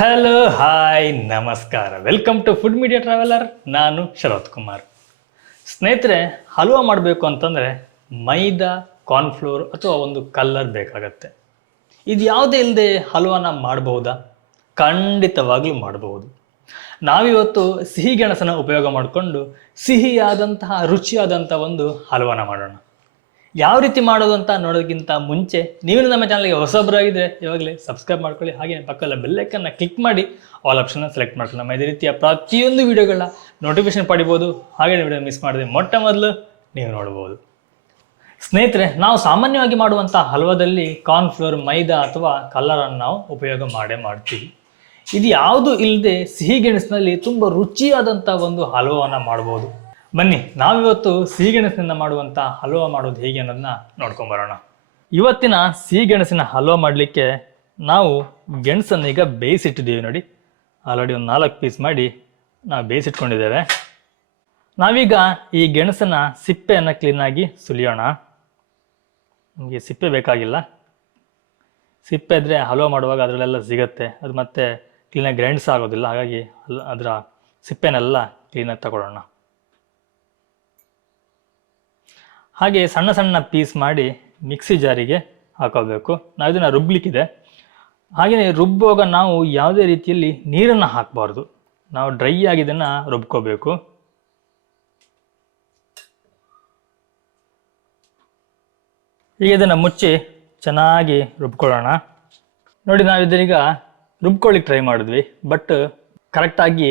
Hello, hi, ನಮಸ್ಕಾರ. Welcome to food media traveller ನಾನು ಶರತ್ ಕುಮಾರ್. ಸ್ನೇಹಿತರೆ, ಹಲ್ವಾ ಮಾಡಬೇಕು ಅಂತಂದರೆ ಮೈದಾ ಕಾರ್ನ್ಫ್ಲೋರ್ ಅಥವಾ ಒಂದು ಕಲ್ಲರ್ ಬೇಕಾಗತ್ತೆ. ಇದು ಯಾವುದೇ ಇಲ್ಲದೆ ಹಲ್ವಾನ ಮಾಡಬಹುದಾ? ಖಂಡಿತವಾಗ್ಲೂ ಮಾಡಬಹುದು. ನಾವಿವತ್ತು ಸಿಹಿ ಗೆಣಸನ್ನು ಉಪಯೋಗ ಮಾಡಿಕೊಂಡು ಸಿಹಿಯಾದಂತಹ ರುಚಿಯಾದಂಥ ಒಂದು ಹಲ್ವಾನ ಮಾಡೋಣ. ಯಾವ ರೀತಿ ಮಾಡೋದು ಅಂತ ನೋಡೋದಕ್ಕಿಂತ ಮುಂಚೆ ನೀವು ನಮ್ಮ ಚಾನಲ್ಗೆ ಹೊಸೊಬ್ಬರಾಗಿದ್ದರೆ ಇವಾಗಲೇ ಸಬ್ಸ್ಕ್ರೈಬ್ ಮಾಡ್ಕೊಳ್ಳಿ. ಹಾಗೆ ಪಕ್ಕದ ಬೆಲ್ಲೈಕನ್ನ ಕ್ಲಿಕ್ ಮಾಡಿ ಆಲ್ ಆಪ್ಷನ್ನ ಸೆಲೆಕ್ಟ್ ಮಾಡ್ಕೊಳ್ಳಿ. ನಮ್ಮ ಇದೇ ರೀತಿಯ ಪ್ರತಿಯೊಂದು ವಿಡಿಯೋಗಳ ನೋಟಿಫಿಕೇಶನ್ ಪಡಿಬೋದು. ಹಾಗೆ ವಿಡಿಯೋ ಮಿಸ್ ಮಾಡಿದೆ ಮೊಟ್ಟ ಮೊದಲು ನೀವು ನೋಡ್ಬೋದು. ಸ್ನೇಹಿತರೆ, ನಾವು ಸಾಮಾನ್ಯವಾಗಿ ಮಾಡುವಂಥ ಹಲ್ವಾದಲ್ಲಿ ಕಾರ್ನ್ಫ್ಲೋರ್ ಮೈದಾ ಅಥವಾ ಕಲ್ಲರನ್ನು ನಾವು ಉಪಯೋಗ ಮಾಡೇ ಮಾಡ್ತೀವಿ. ಇದು ಯಾವುದು ಇಲ್ಲದೆ ಸಿಹಿ ಗೆಣಸಿನಲ್ಲಿ ತುಂಬ ರುಚಿಯಾದಂಥ ಒಂದು ಹಲ್ವವನ್ನು ಮಾಡ್ಬೋದು. ಬನ್ನಿ, ನಾವಿವತ್ತು ಸಿಹಿ ಗೆಣಸಿನಿಂದ ಮಾಡುವಂಥ ಹಲ್ವಾ ಮಾಡೋದು ಹೇಗೆ ಅನ್ನೋದನ್ನ ನೋಡ್ಕೊಂಬರೋಣ. ಇವತ್ತಿನ ಸಿಹಿ ಗೆಣಸಿನ ಹಲ್ವಾ ಮಾಡಲಿಕ್ಕೆ ನಾವು ಗೆಣಸನ್ನು ಈಗ ಬೇಯಿಸಿಟ್ಟಿದ್ದೀವಿ ನೋಡಿ. ಆಲ್ರೆಡಿ ಒಂದು ನಾಲ್ಕು ಪೀಸ್ ಮಾಡಿ ನಾವು ಬೇಯಿಸಿಟ್ಕೊಂಡಿದ್ದೇವೆ. ನಾವೀಗ ಈ ಗೆಣಸನ್ನು ಸಿಪ್ಪೆಯನ್ನು ಕ್ಲೀನಾಗಿ ಸುಲಿಯೋಣ. ನಮಗೆ ಸಿಪ್ಪೆ ಬೇಕಾಗಿಲ್ಲ. ಸಿಪ್ಪೆ ಇದ್ದರೆ ಹಲ್ವಾ ಮಾಡುವಾಗ ಅದರಲ್ಲೆಲ್ಲ ಸಿಗತ್ತೆ. ಅದು ಮತ್ತೆ ಕ್ಲೀನಾಗಿ ಗ್ರೈಂಡ್ಸ್ ಆಗೋದಿಲ್ಲ. ಹಾಗಾಗಿ ಅದರ ಸಿಪ್ಪೆನೆಲ್ಲ ಕ್ಲೀನಾಗಿ ತಗೊಳ್ಳೋಣ. ಹಾಗೆ ಸಣ್ಣ ಸಣ್ಣ ಪೀಸ್ ಮಾಡಿ ಮಿಕ್ಸಿ ಜಾರಿಗೆ ಹಾಕೋಬೇಕು. ನಾವು ಇದನ್ನು ರುಬ್ಲಿಕ್ಕಿದೆ. ಹಾಗೆಯೇ ರುಬ್ಬುವಾಗ ನಾವು ಯಾವುದೇ ರೀತಿಯಲ್ಲಿ ನೀರನ್ನು ಹಾಕಬಾರ್ದು. ನಾವು ಡ್ರೈ ಆಗಿ ಇದನ್ನು ರುಬ್ಕೋಬೇಕು. ಈಗ ಇದನ್ನು ಮುಚ್ಚಿ ಚೆನ್ನಾಗಿ ರುಬ್ಕೊಳ್ಳೋಣ. ನೋಡಿ ನಾವು ಇದನ್ನೀಗ ರುಬ್ಕೊಳ್ಳಿಕ್ಕೆ ಟ್ರೈ ಮಾಡಿದ್ವಿ ಬಟ್ ಕರೆಕ್ಟಾಗಿ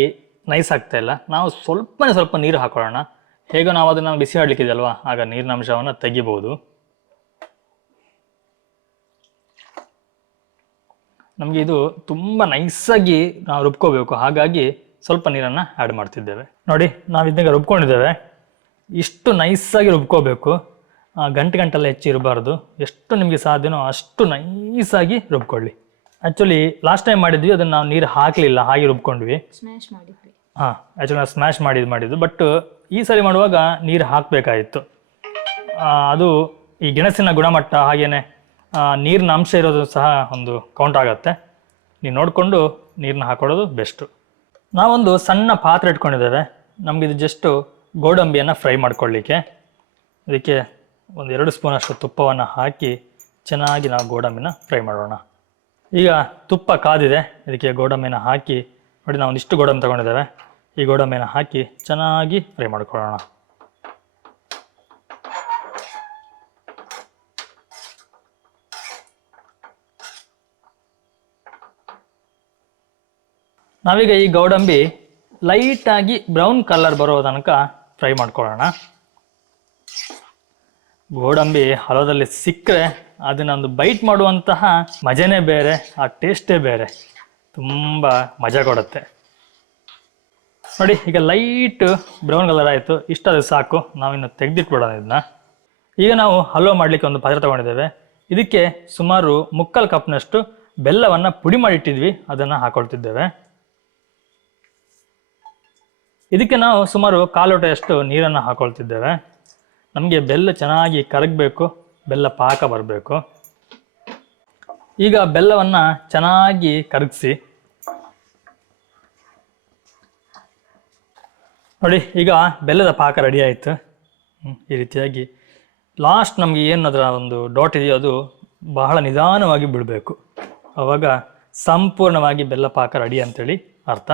ನೈಸ್ ಆಗ್ತಾ ಇಲ್ಲ. ನಾವು ಸ್ವಲ್ಪನೇ ಸ್ವಲ್ಪ ನೀರು ಹಾಕೊಳ್ಳೋಣ. ಹೇಗೋ ನಾವು ಅದನ್ನು ಬಿಸಿ ಆಡ್ಲಿಕ್ಕಿದೆಯಲ್ವಾ ಆಗ ನೀರಿನ ಅಂಶವನ್ನು ತೆಗಿಬೋದು. ನಮಗೆ ಇದು ತುಂಬ ನೈಸಾಗಿ ನಾವು ರುಬ್ಕೋಬೇಕು. ಹಾಗಾಗಿ ಸ್ವಲ್ಪ ನೀರನ್ನು ಆ್ಯಡ್ ಮಾಡ್ತಿದ್ದೇವೆ. ನೋಡಿ ನಾವು ಇದನ್ನ ರುಬ್ಕೊಂಡಿದ್ದೇವೆ. ಇಷ್ಟು ನೈಸಾಗಿ ರುಬ್ಕೋಬೇಕು. ಗಂಟೆ ಗಂಟೆಲ್ಲ ಹೆಚ್ಚು ಇರಬಾರ್ದು. ಎಷ್ಟು ನಿಮಗೆ ಸಾಧ್ಯನೋ ಅಷ್ಟು ನೈಸಾಗಿ ರುಬ್ಕೊಳ್ಳಿ. ಆ್ಯಕ್ಚುಲಿ ಲಾಸ್ಟ್ ಟೈಮ್ ಮಾಡಿದ್ವಿ ಅದನ್ನು ನಾವು ನೀರು ಹಾಕಲಿಲ್ಲ ಹಾಗೆ ರುಬ್ಕೊಂಡ್ವಿ. ಸ್ಮ್ಯಾಶ್ ಮಾಡಿದ್ವಿ. ಹಾಂ ಆ್ಯಕ್ಚುಲಿ ನಾವು ಸ್ಮ್ಯಾಶ್ ಮಾಡಿದ್ದು ಮಾಡಿದ್ದು. ಬಟ್ ಈ ಸರಿ ಮಾಡುವಾಗ ನೀರು ಹಾಕಬೇಕಾಗಿತ್ತು ಅದು ಈ ಗೆಣಸಿನ ಗುಣಮಟ್ಟ ಹಾಗೆಯೇ ನೀರಿನ ಅಂಶ ಇರೋದು ಸಹ ಒಂದು ಕೌಂಟ್ ಆಗುತ್ತೆ. ನೀವು ನೋಡಿಕೊಂಡು ನೀರನ್ನ ಹಾಕೊಳ್ಳೋದು ಬೆಸ್ಟು ನಾವೊಂದು ಸಣ್ಣ ಪಾತ್ರೆ ಇಟ್ಕೊಂಡಿದ್ದೇವೆ. ನಮಗಿದು ಜಸ್ಟು ಗೋಡಂಬಿಯನ್ನು ಫ್ರೈ ಮಾಡ್ಕೊಳ್ಳಿಕ್ಕೆ. ಇದಕ್ಕೆ ಒಂದು ಎರಡು ಸ್ಪೂನಷ್ಟು ತುಪ್ಪವನ್ನು ಹಾಕಿ ಚೆನ್ನಾಗಿ ನಾವು ಗೋಡಂಬಿನ ಫ್ರೈ ಮಾಡೋಣ. ಈಗ ತುಪ್ಪ ಕಾದಿದೆ. ಇದಕ್ಕೆ ಗೋಡಂಬಿನ ಹಾಕಿ ನೋಡಿ ನಾವು ಒಂದಿಷ್ಟು ಗೋಡಂಬಿ ತಗೊಂಡಿದ್ದೇವೆ. ಈ ಗೋಡಂಬಿನ ಹಾಕಿ ಚೆನ್ನಾಗಿ ಫ್ರೈ ಮಾಡ್ಕೊಳ್ಳೋಣ. ನಾವೀಗ ಈ ಗೋಡಂಬಿ ಲೈಟಾಗಿ ಬ್ರೌನ್ ಕಲರ್ ಬರೋ ತನಕ ಫ್ರೈ ಮಾಡ್ಕೊಳ್ಳೋಣ. ಗೋಡಂಬಿ ಹಲವದಲ್ಲಿ ಸಿಕ್ಕರೆ ಅದನ್ನೊಂದು ಬೈಟ್ ಮಾಡುವಂತಹ ಮಜನೇ ಬೇರೆ, ಆ ಟೇಸ್ಟೇ ಬೇರೆ. ತುಂಬ ಮಜಾ ಕೊಡುತ್ತೆ. ನೋಡಿ, ಈಗ ಲೈಟ್ ಬ್ರೌನ್ ಕಲರ್ ಆಯಿತು. ಇಷ್ಟಾದ್ರೆ ಸಾಕು. ನಾವಿನ್ನು ತೆಗೆದಿಟ್ಬಿಡೋಣ ಇದನ್ನ ಈಗ ನಾವು ಹಲ್ವಾ ಮಾಡಲಿಕ್ಕೆ ಒಂದು ಪಾತ್ರೆ ತಗೊಂಡಿದ್ದೇವೆ. ಇದಕ್ಕೆ ಸುಮಾರು ಮುಕ್ಕಾಲು ಕಪ್ನಷ್ಟು ಬೆಲ್ಲವನ್ನು ಪುಡಿ ಮಾಡಿಟ್ಟಿದ್ವಿ. ಅದನ್ನು ಹಾಕೊಳ್ತಿದ್ದೇವೆ. ಇದಕ್ಕೆ ನಾವು ಸುಮಾರು ಕಾಲೋಟೆಯಷ್ಟು ಲೋಟೆಯಷ್ಟು ನೀರನ್ನು ಹಾಕೊಳ್ತಿದ್ದೇವೆ. ನಮಗೆ ಬೆಲ್ಲ ಚೆನ್ನಾಗಿ ಕರಗಬೇಕು. ಬೆಲ್ಲ ಪಾಕ ಬರಬೇಕು. ಈಗ ಬೆಲ್ಲವನ್ನು ಚೆನ್ನಾಗಿ ಕರಗಿಸಿ ನೋಡಿ, ಈಗ ಬೆಲ್ಲದ ಪಾಕ ರೆಡಿ ಆಯಿತು. ಈ ರೀತಿಯಾಗಿ ಲಾಸ್ಟ್ ನಮಗೆ ಏನು ಅದರ ಒಂದು ಡಾಟ್ ಇದೆಯೋ ಅದು ಬಹಳ ನಿಧಾನವಾಗಿ ಬಿಡಬೇಕು. ಆವಾಗ ಸಂಪೂರ್ಣವಾಗಿ ಬೆಲ್ಲ ಪಾಕ ರೆಡಿ ಅಂತೇಳಿ ಅರ್ಥ.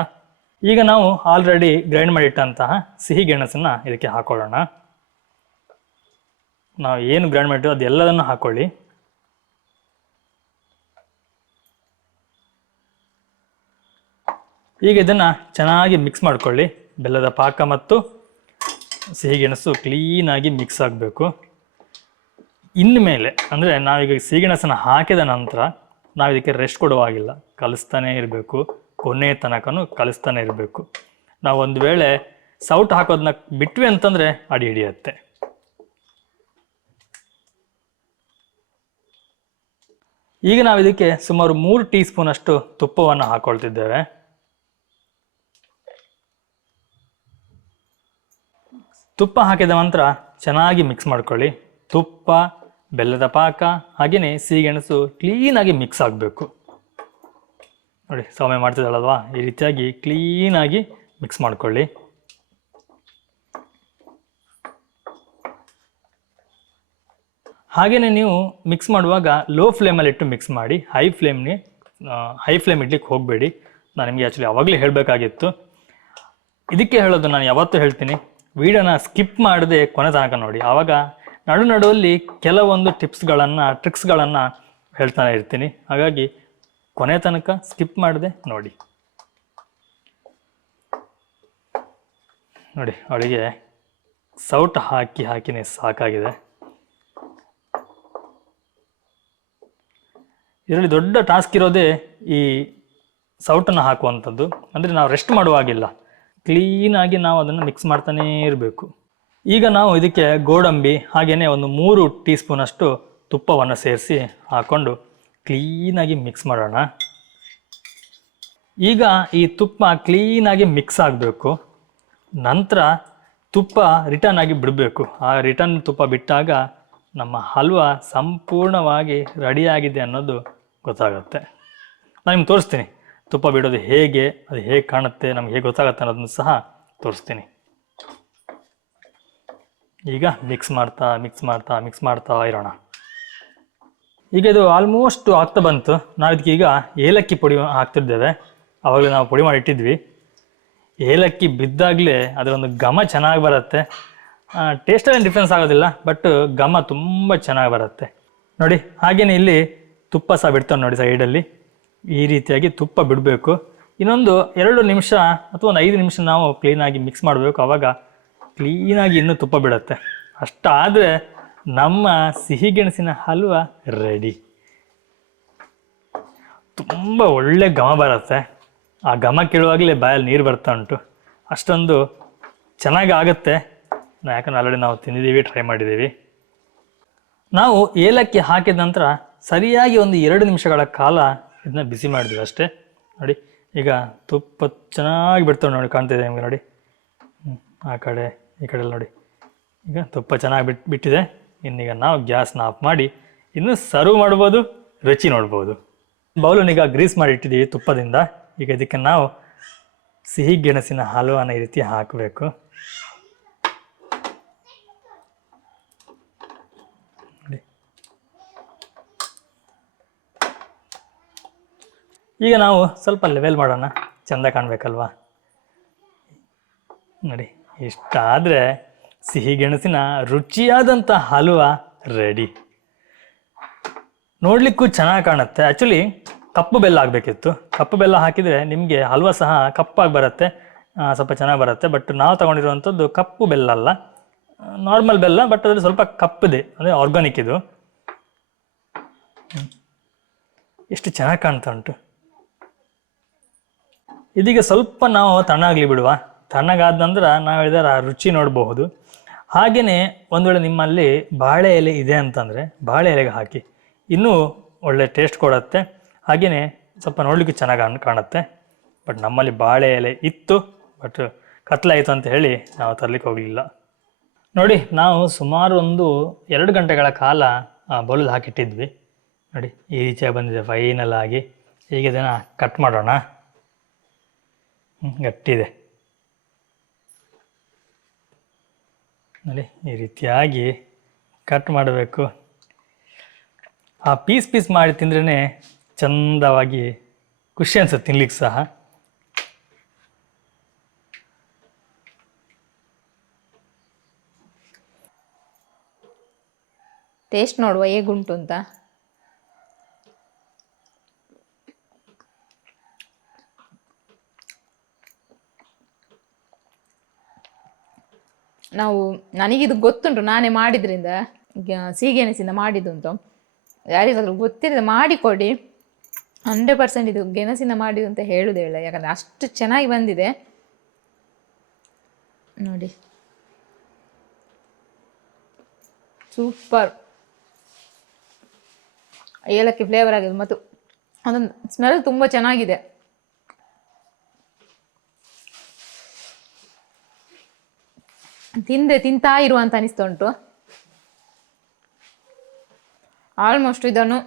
ಈಗ ನಾವು ಆಲ್ರೆಡಿ ಗ್ರೈಂಡ್ ಮಾಡಿಟ್ಟಂತಹ ಸಿಹಿ ಗೆಣಸನ್ನು ಇದಕ್ಕೆ ಹಾಕೊಳ್ಳೋಣ. ನಾವು ಏನು ಗ್ರೈಂಡ್ ಮಾಡಿಟ್ಟು ಅದೆಲ್ಲದನ್ನು ಹಾಕೊಳ್ಳಿ. ಈಗ ಇದನ್ನು ಚೆನ್ನಾಗಿ ಮಿಕ್ಸ್ ಮಾಡ್ಕೊಳ್ಳಿ. ಬೆಲ್ಲದ ಪಾಕ ಮತ್ತು ಸಿಹಿಗೆಣಸು ಕ್ಲೀನಾಗಿ ಮಿಕ್ಸ್ ಆಗಬೇಕು. ಇನ್ಮೇಲೆ, ಅಂದರೆ ನಾವೀಗ ಸಿಹಿಗೆಣಸನ್ನು ಹಾಕಿದ ನಂತರ ನಾವು ಇದಕ್ಕೆ ರೆಸ್ಟ್ ಕೊಡುವಾಗಿಲ್ಲ. ಕಲಿಸ್ತಾನೆ ಇರಬೇಕು. ಕೊನೆಯ ತನಕನೂ ಕಲಿಸ್ತಾನೆ ಇರಬೇಕು. ನಾವು ಒಂದು ವೇಳೆ ಸೌಟ್ ಹಾಕೋದನ್ನ ಬಿಟ್ವಿ ಅಂತಂದರೆ ಅಡಿ ಹಿಡಿಯತ್ತೆ. ಈಗ ನಾವು ಇದಕ್ಕೆ ಸುಮಾರು ಮೂರು ಟೀ ಸ್ಪೂನಷ್ಟು ತುಪ್ಪವನ್ನು ಹಾಕೊಳ್ತಿದ್ದೇವೆ. ತುಪ್ಪ ಹಾಕಿದ ನಂತರ ಚೆನ್ನಾಗಿ ಮಿಕ್ಸ್ ಮಾಡ್ಕೊಳ್ಳಿ. ತುಪ್ಪ, ಬೆಲ್ಲದ ಪಾಕ ಹಾಗೆಯೇ ಸಿಹಿಗೆಣಸು ಕ್ಲೀನಾಗಿ ಮಿಕ್ಸ್ ಆಗಬೇಕು. ನೋಡಿ, ಸೌಮ್ಯ ಮಾಡ್ತಿದ್ದಾಳಲ್ವಾ? ಈ ರೀತಿಯಾಗಿ ಕ್ಲೀನಾಗಿ ಮಿಕ್ಸ್ ಮಾಡ್ಕೊಳ್ಳಿ. ಹಾಗೆಯೇ ನೀವು ಮಿಕ್ಸ್ ಮಾಡುವಾಗ ಲೋ ಫ್ಲೇಮಲ್ಲಿ ಇಟ್ಟು ಮಿಕ್ಸ್ ಮಾಡಿ ಹೈ ಫ್ಲೇಮ್ಗೆ ಹೈ ಫ್ಲೇಮ್ ಇಡ್ಲಿಕ್ಕೆ ಹೋಗಬೇಡಿ. ನಾನು ನಿಮಗೆ ಆ್ಯಕ್ಚುಲಿ ಅವಾಗಲೇ ಹೇಳಬೇಕಾಗಿತ್ತು. ಇದಕ್ಕೆ ಹೇಳೋದು ನಾನು ಯಾವತ್ತೂ ಹೇಳ್ತೀನಿ. ವಿಡಿಯೋನ ಸ್ಕಿಪ್ ಮಾಡದೆ ಕೊನೆ ತನಕ ನೋಡಿ. ಆವಾಗ ನಡು ನಡುವಲ್ಲಿ ಕೆಲವೊಂದು ಟಿಪ್ಸ್ಗಳನ್ನು, ಟ್ರಿಕ್ಸ್ಗಳನ್ನು ಹೇಳ್ತಾನೆ ಇರ್ತೀನಿ. ಹಾಗಾಗಿ ಕೊನೆ ತನಕ ಸ್ಕಿಪ್ ಮಾಡದೆ ನೋಡಿ. ನೋಡಿ, ಅವಳಿಗೆ ಸೌಟ್ ಹಾಕಿ ಹಾಕಿನೇ ಸಾಕಾಗಿದೆ. ಇದರಲ್ಲಿ ದೊಡ್ಡ ಟಾಸ್ಕ್ ಇರೋದೇ ಈ ಸೌಟನ್ನು ಹಾಕುವಂಥದ್ದು. ಅಂದರೆ ನಾವು ರೆಸ್ಟ್ ಮಾಡುವಾಗಿಲ್ಲ. ಕ್ಲೀನಾಗಿ ನಾವು ಅದನ್ನು ಮಿಕ್ಸ್ ಮಾಡ್ತಾನೇ ಇರಬೇಕು. ಈಗ ನಾವು ಇದಕ್ಕೆ ಗೋಡಂಬಿ ಹಾಗೆಯೇ ಒಂದು ಮೂರು ಟೀ ಸ್ಪೂನಷ್ಟು ತುಪ್ಪವನ್ನು ಸೇರಿಸಿ ಹಾಕ್ಕೊಂಡು ಕ್ಲೀನಾಗಿ ಮಿಕ್ಸ್ ಮಾಡೋಣ. ಈಗ ಈ ತುಪ್ಪ ಕ್ಲೀನಾಗಿ ಮಿಕ್ಸ್ ಆಗಬೇಕು. ನಂತರ ತುಪ್ಪ ರಿಟರ್ನ್ ಆಗಿ ಬಿಡಬೇಕು. ಆ ರಿಟರ್ನ್ ತುಪ್ಪ ಬಿಟ್ಟಾಗ ನಮ್ಮ ಹಲ್ವಾ ಸಂಪೂರ್ಣವಾಗಿ ರೆಡಿಯಾಗಿದೆ ಅನ್ನೋದು ಗೊತ್ತಾಗುತ್ತೆ. ನಾನು ನಿಮ್ಗೆ ತೋರಿಸ್ತೀನಿ. ತುಪ್ಪ ಬಿಡೋದು ಹೇಗೆ, ಅದು ಹೇಗೆ ಕಾಣುತ್ತೆ, ನಮ್ಗೆ ಹೇಗೆ ಗೊತ್ತಾಗುತ್ತೆ ಅನ್ನೋದನ್ನು ಸಹ ತೋರಿಸ್ತೀನಿ. ಈಗ ಮಿಕ್ಸ್ ಮಾಡ್ತಾ ಮಿಕ್ಸ್ ಮಾಡ್ತಾ ಮಿಕ್ಸ್ ಮಾಡ್ತಾ ಇರೋಣ. ಈಗ ಇದು ಆಲ್ಮೋಸ್ಟ್ ಆಗ್ತಾ ಬಂತು. ನಾವು ಇದಕ್ಕೆ ಈಗ ಏಲಕ್ಕಿ ಪುಡಿ ಹಾಕ್ತಿದ್ದೇವೆ. ಆವಾಗಲೇ ನಾವು ಪುಡಿ ಮಾಡಿ ಇಟ್ಟಿದ್ವಿ. ಏಲಕ್ಕಿ ಬಿದ್ದಾಗಲೇ ಅದರೊಂದು ಘಮ ಚೆನ್ನಾಗಿ ಬರುತ್ತೆ. ಟೇಸ್ಟಲ್ಲಿ ಡಿಫ್ರೆನ್ಸ್ ಆಗೋದಿಲ್ಲ ಬಟ್ ಘಮ ತುಂಬ ಚೆನ್ನಾಗಿ ಬರುತ್ತೆ. ನೋಡಿ, ಹಾಗೇನೆ ಇಲ್ಲಿ ತುಪ್ಪ ಸಹ ಬಿಡ್ತಾವೆ ನೋಡಿ ಸೈಡಲ್ಲಿ ಈ ರೀತಿಯಾಗಿ ತುಪ್ಪ ಬಿಡಬೇಕು. ಇನ್ನೊಂದು ಎರಡು ನಿಮಿಷ ಅಥವಾ ಒಂದು ಐದು ನಿಮಿಷ ನಾವು ಕ್ಲೀನಾಗಿ ಮಿಕ್ಸ್ ಮಾಡಬೇಕು. ಆವಾಗ ಕ್ಲೀನಾಗಿ ಇನ್ನೂ ತುಪ್ಪ ಬಿಡುತ್ತೆ. ಅಷ್ಟಾದರೆ ನಮ್ಮ ಸಿಹಿ ಗೆಣಸಿನ ಹಲ್ವ ರೆಡಿ ತುಂಬ ಒಳ್ಳೆ ಘಮ ಬರುತ್ತೆ. ಆ ಘಮ ಕೇಳುವಾಗಲೇ ಬಾಯಲ್ಲಿ ನೀರು ಬರ್ತಾ ಉಂಟು. ಅಷ್ಟೊಂದು ಚೆನ್ನಾಗಿ ಆಗುತ್ತೆ. ಯಾಕಂದ್ರೆ ಆಲ್ರೆಡಿ ನಾವು ತಿಂದಿದ್ದೀವಿ ಟ್ರೈ ಮಾಡಿದ್ದೀವಿ. ನಾವು ಏಲಕ್ಕಿ ಹಾಕಿದ ನಂತರ ಸರಿಯಾಗಿ ಒಂದು ಎರಡು ನಿಮಿಷಗಳ ಕಾಲ ಇದನ್ನ ಬಿಸಿ ಮಾಡಿದ್ವಿ ಅಷ್ಟೇ. ನೋಡಿ, ಈಗ ತುಪ್ಪ ಚೆನ್ನಾಗಿ ಬಿಡ್ತವೆ ನೋಡಿ, ಕಾಣ್ತಿದೆ ನಿಮಗೆ ನೋಡಿ. ಆ ಕಡೆ, ಈ ಕಡೆ ನೋಡಿ. ಈಗ ತುಪ್ಪ ಚೆನ್ನಾಗಿ ಬಿಟ್ಟು ಬಿಟ್ಟಿದೆ. ಇನ್ನೀಗ ನಾವು ಗ್ಯಾಸ್ನ ಆಫ್ ಮಾಡಿ ಇನ್ನು ಸರ್ವ್ ಮಾಡ್ಬೋದು, ರುಚಿ ನೋಡ್ಬೋದು. ಈಗ ಗ್ರೀಸ್ ಮಾಡಿ ಇಟ್ಟಿದ್ದೀವಿ ತುಪ್ಪದಿಂದ. ಈಗ ಇದಕ್ಕೆ ನಾವು ಸಿಹಿ ಗೆಣಸಿನ ಹಲ್ವಾನ ಈ ರೀತಿ ಹಾಕಬೇಕು. ಈಗ ನಾವು ಸ್ವಲ್ಪ ಲೆವೆಲ್ ಮಾಡೋಣ. ಚೆಂದ ಕಾಣಬೇಕಲ್ವಾ? ನೋಡಿ, ಇಷ್ಟಾದರೆ ಸಿಹಿ ಗೆಣಸಿನ ರುಚಿಯಾದಂಥ ಹಲ್ವ ರೆಡಿ ನೋಡಲಿಕ್ಕೂ ಚೆನ್ನಾಗಿ ಕಾಣುತ್ತೆ. ಆ್ಯಕ್ಚುಲಿ ಕಪ್ಪು ಬೆಲ್ಲ ಆಗಬೇಕಿತ್ತು. ಕಪ್ಪು ಬೆಲ್ಲ ಹಾಕಿದರೆ ನಿಮಗೆ ಹಲ್ವ ಸಹ ಕಪ್ಪಾಗಿ ಬರುತ್ತೆ. ಸ್ವಲ್ಪ ಚೆನ್ನಾಗಿ ಬರುತ್ತೆ. ಬಟ್ ನಾವು ತಗೊಂಡಿರುವಂಥದ್ದು ಕಪ್ಪು ಬೆಲ್ಲ ಅಲ್ಲ. ನಾರ್ಮಲ್ ಬೆಲ್ಲ ಬಟ್ ಅದರಲ್ಲಿ ಸ್ವಲ್ಪ ಕಪ್ಪಿದೆ. ಅಂದರೆ ಆರ್ಗಾನಿಕ್ ಇದು. ಎಷ್ಟು ಚೆನ್ನಾಗಿ ಕಾಣ್ತಾ ಉಂಟು. ಇದೀಗ ಸ್ವಲ್ಪ ನಾವು ತಣ್ಣಾಗಲಿ ಬಿಡುವ. ತಣ್ಣಗಾದ ನಂತರ ನಾವು ಹೇಳಿದ್ರೆ ಆ ರುಚಿ ನೋಡಬಹುದು. ಹಾಗೆಯೇ ಒಂದು ವೇಳೆ ನಿಮ್ಮಲ್ಲಿ ಬಾಳೆ ಎಲೆ ಇದೆ ಅಂತಂದರೆ ಬಾಳೆ ಎಲೆಗೆ ಹಾಕಿ. ಇನ್ನೂ ಒಳ್ಳೆ ಟೇಸ್ಟ್ ಕೊಡುತ್ತೆ. ಹಾಗೆಯೇ ಸ್ವಲ್ಪ ನೋಡಲಿಕ್ಕೆ ಚೆನ್ನಾಗಿ ಕಾಣುತ್ತೆ. ಬಟ್ ನಮ್ಮಲ್ಲಿ ಬಾಳೆ ಎಲೆ ಇತ್ತು ಬಟ್ ಕತ್ಲಾಯಿತು ಅಂತ ಹೇಳಿ ನಾವು ತರಲಿಕ್ಕೆ ಹೋಗಲಿಲ್ಲ. ನೋಡಿ, ನಾವು ಸುಮಾರು ಒಂದು ಎರಡು ಗಂಟೆಗಳ ಕಾಲ ಬೌಲಲ್ಲಿ ಹಾಕಿಟ್ಟಿದ್ವಿ. ನೋಡಿ, ಈ ರೀತಿಯಾಗಿ ಬಂದಿದೆ ಫೈನಲ್ ಆಗಿ. ಈಗ ಇದನ್ನು ಕಟ್ ಮಾಡೋಣ. ಗಟ್ಟಿದೆ. ನೋಡಿ, ಈ ರೀತಿಯಾಗಿ ಕಟ್ ಮಾಡಬೇಕು. ಆ ಪೀಸ್ ಪೀಸ್ ಮಾಡಿ ತಿಂದ್ರೇ ಚಂದವಾಗಿ ಖುಷಿ ಅನ್ಸುತ್ತೆ ತಿನ್ಲಿಕ್ಕೆ ಸಹ. ಟೇಸ್ಟ್ ನೋಡುವ ಹೇಗುಂಟು ಅಂತ. ನಾವು, ನನಗಿದು ಗೊತ್ತುಂಟು, ನಾನೇ ಮಾಡಿದ್ರಿಂದ ಸಿಹಿ ಸಿಹಿಗೆಣಸಿಂದ ಮಾಡಿದ್ದು ಅಂತ ಯಾರಿಗಾದ್ರೂ ಗೊತ್ತಿರದೆ ಮಾಡಿಕೊಡಿ. ಹಂಡ್ರೆಡ್ ಪರ್ಸೆಂಟ್ ಇದು ಗೆಣಸಿಂದ ಮಾಡಿದ್ದು ಅಂತ ಹೇಳುದು ಇಲ್ಲ, ಯಾಕಂದ್ರೆ ಅಷ್ಟು ಚೆನ್ನಾಗಿ ಬಂದಿದೆ. ನೋಡಿ. ಸೂಪರ್. ಏಲಕ್ಕಿ ಫ್ಲೇವರ್ ಆಗಿದೆ ಮತ್ತು ಅದೊಂದು ಸ್ಮೆಲ್ ತುಂಬ ಚೆನ್ನಾಗಿದೆ. ತಿಂದೆ, ತಿಂತಾ ಇರುವ ಅಂತ ಅನಿಸ್ತಾ ಉಂಟು. ಆಲ್ಮೋಸ್ಟ್ ಇದನ್ನು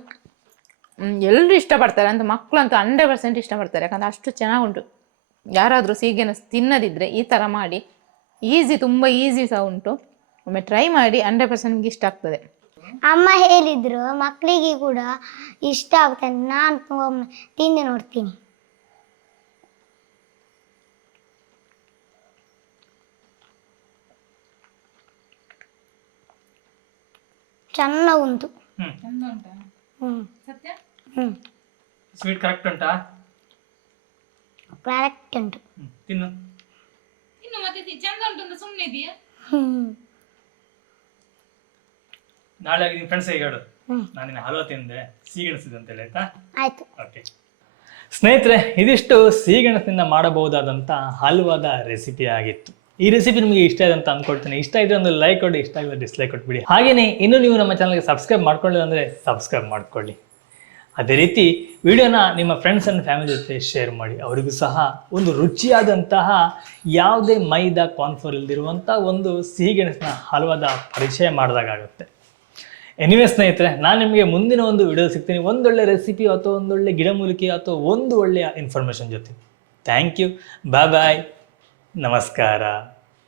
ಎಲ್ಲರೂ ಇಷ್ಟಪಡ್ತಾರೆ ಅಂತ ಮಕ್ಕಳಂತೂ ಹಂಡ್ರೆಡ್ ಪರ್ಸೆಂಟ್ ಇಷ್ಟಪಡ್ತಾರೆ, ಯಾಕಂದ್ರೆ ಅಷ್ಟು ಚೆನ್ನಾಗುಂಟು. ಯಾರಾದರೂ ಸೀಗೆನ ತಿನ್ನದಿದ್ದರೆ ಈ ಥರ ಮಾಡಿ, ಈಸಿ, ತುಂಬ ಈಸಿ ಸಹ ಉಂಟು. ಒಮ್ಮೆ ಟ್ರೈ ಮಾಡಿ ಹಂಡ್ರೆಡ್ ಪರ್ಸೆಂಟ್ ಇಷ್ಟ ಆಗ್ತದೆ. ಅಮ್ಮ ಹೇಳಿದ್ರು ಮಕ್ಕಳಿಗೆ ಕೂಡ ಇಷ್ಟ ಆಗ್ತದೆ ನಾನು ಒಮ್ಮೆ ತಿಂದು ನೋಡ್ತೀನಿ. ಚೆನ್ನ ಉಂಟು. ಸ್ವೀಟ್ ಕರೆಕ್ಟ್ ಉಂಟಾ? ಕರೆಕ್ಟ್ ಉಂಟು? ತಿನ್ನು. ಇನ್ನು ಮತ್ತೆ ಚಂದ ಉಂಟು ಅಂತ ಸುಮ್ಮನೆ ಇದೆಯಾ? ನಾಳೆ ನಾಳೆ ನಿಮ್ಮ ಫ್ರೆಂಡ್ಸಿಗೆ ಹೇಳು ಹ್ಮ್. ನಾನು ನಿನ್ನ ಹಲವ ತಿಂದೆ. ಸಿಹಿಗೆಣಸಿದೆ ಅಂತೇಳಿ ಆಯ್ತಾ? ಆಯ್ತು. ಓಕೆ ಸ್ನೇಹಿತರೆ ಇದಿಷ್ಟು ಸೀಗಣಸಿನಿಂದ ಮಾಡಬಹುದಾದಂಥ ಹಲ್ವಾದ ರೆಸಿಪಿ ಆಗಿತ್ತು. ಈ ರೆಸಿಪಿ ನಿಮಗೆ ಇಷ್ಟ ಇದೆ ಅಂತ ಅಂದ್ಕೊಳ್ತೀನಿ ಇಷ್ಟ ಇದ್ರೆ ಒಂದು ಲೈಕ್ ಕೊಡಿ, ಇಷ್ಟ ಆಗಿದ್ರೆ ಡಿಸ್ಲೈಕ್ ಕೊಟ್ಬಿಡಿ. ಹಾಗೆಯೇ ಇನ್ನೂ ನೀವು ನಮ್ಮ ಚಾನಲ್ಗೆ ಸಬ್ಸ್ಕ್ರೈಬ್ ಮಾಡ್ಕೊಳ್ಳಿಲ್ಲ ಅಂದರೆ ಸಬ್ಸ್ಕ್ರೈಬ್ ಮಾಡ್ಕೊಳ್ಳಿ. ಅದೇ ರೀತಿ ವಿಡಿಯೋನ ನಿಮ್ಮ ಫ್ರೆಂಡ್ಸ್ ಆ್ಯಂಡ್ ಫ್ಯಾಮಿಲಿ ಜೊತೆ ಶೇರ್ ಮಾಡಿ. ಅವರಿಗೂ ಸಹ ಒಂದು ರುಚಿಯಾದಂತಹ ಯಾವುದೇ ಮೈದಾ ಕಾನ್ಫರ್ ಇಲ್ದಿರುವಂಥ ಒಂದು ಸಿಹಿಗೆಣಸಿನ ಹಲವಾದ ಪರಿಚಯ ಮಾಡಿದಾಗುತ್ತೆ ಎನಿವೆ ಸ್ನೇಹಿತರೆ, ನಾನು ನಿಮಗೆ ಮುಂದಿನ ಒಂದು ವಿಡಿಯೋ ಸಿಗ್ತೀನಿ. ಒಂದೊಳ್ಳೆ ರೆಸಿಪಿ ಅಥವಾ ಒಂದೊಳ್ಳೆ ಗಿಡಮೂಲಿಕೆ ಅಥವಾ ಒಂದು ಒಳ್ಳೆಯ ಇನ್ಫಾರ್ಮೇಷನ್ ಜೊತೆ. ಥ್ಯಾಂಕ್ ಯು ಬಾಯ್ ಬಾಯ್ ನಮಸ್ಕಾರ.